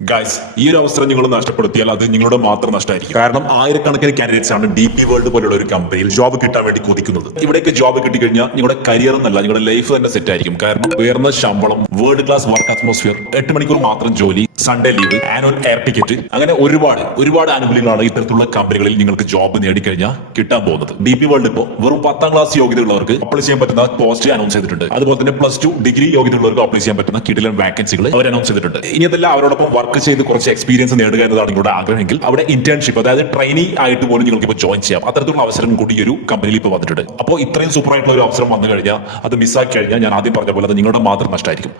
Guys ഈ ഒരു അവസരം നിങ്ങൾ നഷ്ടപ്പെടുത്തിയാൽ അത് നിങ്ങളുടെ മാത്രം നഷ്ടമായിരിക്കും. കാരണം ആയിരക്കണക്കിന് കാൻഡിഡേറ്റ്സ് ആണ് ഡി പി വേൾഡ് പോലുള്ള ഒരു കമ്പനിയിൽ ജോബ് കിട്ടാൻ വേണ്ടി കൊതിക്കുന്നത്. ഇവിടേക്ക് ജോബ് കിട്ടിക്കഴിഞ്ഞാൽ നിങ്ങളുടെ കരിയർ എന്നല്ല നിങ്ങളുടെ ലൈഫ് തന്നെ സെറ്റ് ആയിരിക്കും. കാരണം ഉയർന്ന ശമ്പളം വേൾഡ് ക്ലാസ് വർക്ക് അറ്റ്മോസ്ഫിയർ എട്ട് മണിക്കൂർ മാത്രം ജോലി Sunday leave annual air ticket അങ്ങനെ ഒരുപാട് ഒരുപാട് ആനുകൂല്യങ്ങളാണ് ഇത്തരത്തിലുള്ള കമ്പനികളിൽ നിങ്ങൾക്ക് ജോബ് നേടിക്കഴിഞ്ഞാൽ കിട്ടാൻ പോകുന്നത്. ഡി പി വേൾഡ് ഇപ്പോൾ വെറും പത്താം ക്ലാസ് യോഗ്യത ഉള്ളവർക്ക് അപ്ലൈ ചെയ്യാൻ പറ്റുന്ന പോസ്റ്റ് അനൗൺസ് ചെയ്തിട്ടുണ്ട്. അതുപോലെ തന്നെ പ്ലസ് ടു ഡിഗ്രി യോഗ്യത ഉള്ളവർക്ക് അപ്ലൈ ചെയ്യാൻ പറ്റുന്ന കിടിലൻ വാക്കൻസികൾ അവർ അനൗൺസ് ചെയ്തിട്ടുണ്ട്. ഇനി അതല്ല അവരോടൊപ്പം വർക്ക് ചെയ്ത് കുറച്ച് എക്സ്പീരിയൻസ് നേടുക എന്നതാണ് നിങ്ങളുടെ ആഗ്രഹമെങ്കിൽ അവിടെ ഇന്റേൺഷിപ്പ് അതായത് ട്രെയിനി ആയിട്ട് പോലും നിങ്ങൾക്ക് ഇപ്പോൾ ജോയിൻ ചെയ്യാം. അത്തരത്തിലുള്ള അവസരം കൂടി ഈ ഒരു കമ്പനിയിൽ ഇപ്പോൾ വന്നിട്ടുണ്ട്. അപ്പോൾ ഇത്രയും സൂപ്പർ ആയിട്ടുള്ള ഒരു അവസരം വന്നു കഴിഞ്ഞാൽ അത് മിസ്സാക്കി കഴിഞ്ഞാൽ ഞാൻ ആദ്യം പറഞ്ഞ പോലെ അത് നിങ്ങളുടെ മാത്രം നഷ്ടമായിരിക്കും.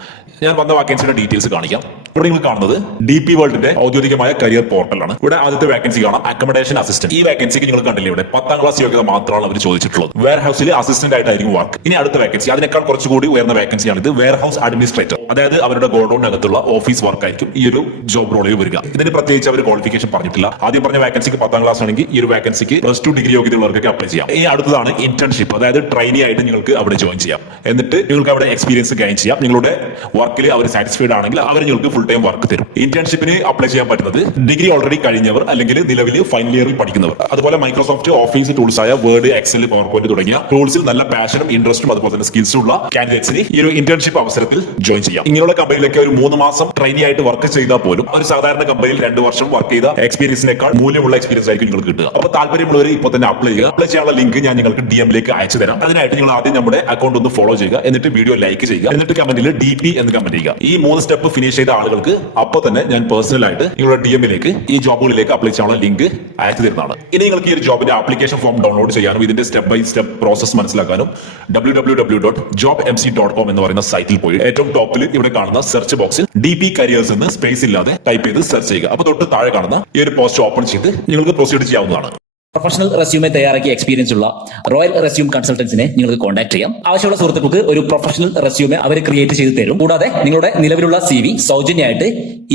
ഞാൻ വന്ന വാക്കൻസിയുടെ ഡീറ്റെയിൽസ് കാണിക്കാം. ഇവിടെ നിങ്ങൾ കാണുന്നത് ഡി പി വേൾഡിന്റെ ഔദ്യോഗികമായ കരിയർ പോർട്ടലാണ് ഇവിടെ ആദ്യത്തെ വാക്കൻസി കാണാം. അക്കോമഡേഷൻ അസിസ്റ്റന്റ് ഈ വാക്കൻസിക്ക് നിങ്ങൾ കണ്ടില്ലേ ഇവിടെ? പത്താം ക്ലാസ് യോഗ്യത മാത്രമാണ് അവർ ചോദിച്ചിട്ടുള്ളത്. വെയർ ഹൗസിൽ അസിസ്റ്റന്റ് ആയിട്ടായിരിക്കും വർക്ക് ഇനി അടുത്ത വാക്കൻസി അതിനേക്കാൾ കുറച്ചുകൂടി ഉയർന്ന വാക്കൻസിയാണ് ഇത്. വെയർ ഹൗസ് അഡ്മിനിസ്ട്രേറ്റർ അതായത് അവരുടെ ഗോഡൌണിനകത്തുള്ള ഓഫീസ് വർക്ക് ആയിരിക്കും ഈ ഒരു ജോബ് റോളിൽ വരിക. ഇതിന് പ്രത്യേകിച്ച് അവർ ക്വാളിഫിക്കേഷൻ പറഞ്ഞിട്ടില്ല. ആദ്യം പറഞ്ഞ വാക്കൻസിക്ക് പത്താം ക്ലാസ് ആണെങ്കിൽ ഈ ഒരു വാക്കൻസിക്ക് പ്ലസ് ടു ഡിഗ്രി യോഗ്യതയുള്ളവർക്ക് അപ്ലൈ ചെയ്യാം. ഈ അടുത്തതാണ് ഇന്റേൺഷിപ്പ് അതായത് ട്രെയിനി ആയിട്ട് നിങ്ങൾക്ക് അവിടെ ജോയിൻ ചെയ്യാം. എന്നിട്ട് നിങ്ങൾക്ക് അവിടെ എക്സ്പീരിയൻസ് ഗൈൻ ചെയ്യാം. നിങ്ങളുടെ വർക്കിൽ അവർ സാറ്റിസ്ഫൈഡ് ആണെങ്കിൽ അവർ നിങ്ങൾക്ക് ഫുൾ ടൈം വർക്ക് തരും. ഇന്റേൺഷിപ്പിന് അപ്ലൈ ചെയ്യാൻ പറ്റുന്നത് ഡിഗ്രി ഓൾറെഡി കഴിഞ്ഞവർ അല്ലെങ്കിൽ നിലവിൽ ഫൈനൽ ഇയറിൽ പഠിക്കുന്നവർ. അതുപോലെ മൈക്രോസോഫ്റ്റ് ഓഫീസ് ടൂൾസ് ആയ വേർഡ് എക്സൽ പവർ പോയിന്റ് തുടങ്ങിയ ടൂൾസിൽ നല്ല പാഷനും ഇൻട്രസ്റ്റും അതുപോലെ തന്നെ സ്കിൽസും ഉള്ള കാൻഡിഡേറ്റ്സിന് ഈ ഒരു ഇന്റേൺഷിപ്പ് അവസരത്തിൽ ജോയിൻ ചെയ്യാം. ഇങ്ങനെയുള്ള കമ്പനിയിലേക്ക് ഒരു മൂന്ന് മാസം ട്രെയിനി ആയിട്ട് വർക്ക് ചെയ്താൽ പോലും ഒരു സാധാരണ കമ്പനിയിൽ രണ്ട് വർഷം വർക്ക് ചെയ്ത എക്സ്പീരിയൻസിനേക്കാൾ മൂല്യമുള്ള എക്സ്പീരിയൻസ് ആയിരിക്കും നിങ്ങൾക്ക് കിട്ടുക. അപ്പോൾ താല്പര്യമുള്ളവർ ഇപ്പോൾ തന്നെ അപ്ലൈ ചെയ്യുക. അപ്ലൈ ചെയ്യാനുള്ള ലിങ്ക് ഞാൻ നിങ്ങൾക്ക് ഡി എമ്മിലേക്ക് അയച്ചു തരാം. അതിനായിട്ട് നിങ്ങൾ ആദ്യം നമ്മുടെ അക്കൗണ്ട് ഒന്ന് ഫോളോ ചെയ്യുക. എന്നിട്ട് വീഡിയോ ലൈക്ക് ചെയ്യുക. എന്നിട്ട് കമന്റിൽ ഡി പി എന്ന് കമന്റ് ചെയ്യുക. ഈ മൂന്ന് സ്റ്റെപ്പ് ഫിനിഷ് ചെയ്ത ആളുകൾക്ക് അപ്പോൾ തന്നെ ഞാൻ പേഴ്സണൽ ആയിട്ട് നിങ്ങളുടെ ഡി എമ്മിലേക്ക് ഈ ജോബുകളിലേക്ക് അപ്ലൈ ചെയ്യാനുള്ള ലിങ്ക് അയച്ചു തരുന്നതാണ്. ഇനി നിങ്ങൾക്ക് ഈ ഒരു ജോബിന്റെ ആപ്ലിക്കേഷൻ ഫോം ഡൗൺലോഡ് ചെയ്യാനും ഇതിന്റെ സ്റ്റെപ്പ് ബൈ സ്റ്റെപ്പ് പ്രോസസ് മനസ്സിലാക്കാനും W W W dot job M C dot com എന്ന് പറയുന്ന സൈറ്റിൽ പോയി. ഏറ്റവും ടോപ്പിൽ ഇവിടെ കാണുന്ന സെർച്ച് ബോക്സിൽ ഡി പി കരിയേഴ്സ് എന്ന് സ്പേസ് ഇല്ലാതെ ടൈപ്പ് ചെയ്ത് സെർച്ച് ചെയ്യുക. അപ്പോൾ തൊട്ട് താഴെ കാണുന്ന ഈ ഒരു പോസ്റ്റ് ഓപ്പൺ ചെയ്ത് നിങ്ങൾക്ക് പ്രൊസീഡ് ചെയ്യാവുന്നതാണ്. പ്രൊഫഷണൽ റെസ്യൂമെ തയ്യാറാക്കി എക്സ്പീരിയൻസ് ഉള്ള റോയൽ റെസ്യൂം കൺസൾട്ടൻസിനെ നിങ്ങൾക്ക് കോൺടാക്ട് ചെയ്യാം. ആവശ്യമുള്ള സുഹൃത്തുക്കൾക്ക് ഒരു പ്രൊഫഷണൽ റെസ്യൂമെ അവർ ക്രിയേറ്റ് ചെയ്ത് തരും. കൂടാതെ നിങ്ങളുടെ നിലവിലുള്ള സി വി സൗജന്യമായിട്ട്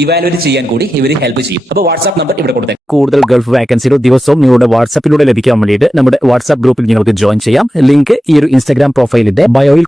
ഇവാലുവേറ്റ് ചെയ്യാൻ കൂടി ഇവർ ഹെൽപ്പ് ചെയ്യും. അപ്പോൾ വാട്സ്ആപ്പ് നമ്പർ ഇവിടെ കൊടുത്തു കൂടുതൽ ഗൾഫ് വാക്കൻസികൾ ദിവസവും നിങ്ങളുടെ വാട്സ്ആപ്പിലൂടെ ലഭിക്കാൻ വേണ്ടിയിട്ട് നമ്മുടെ വാട്സ്ആപ്പ് ഗ്രൂപ്പിൽ നിങ്ങൾക്ക് ജോയിൻ ചെയ്യാം. ലിങ്ക് ഈ ഒരു ഇൻസ്റ്റാഗ്രാം പ്രൊഫൈലിന്റെ ബയോയിൽ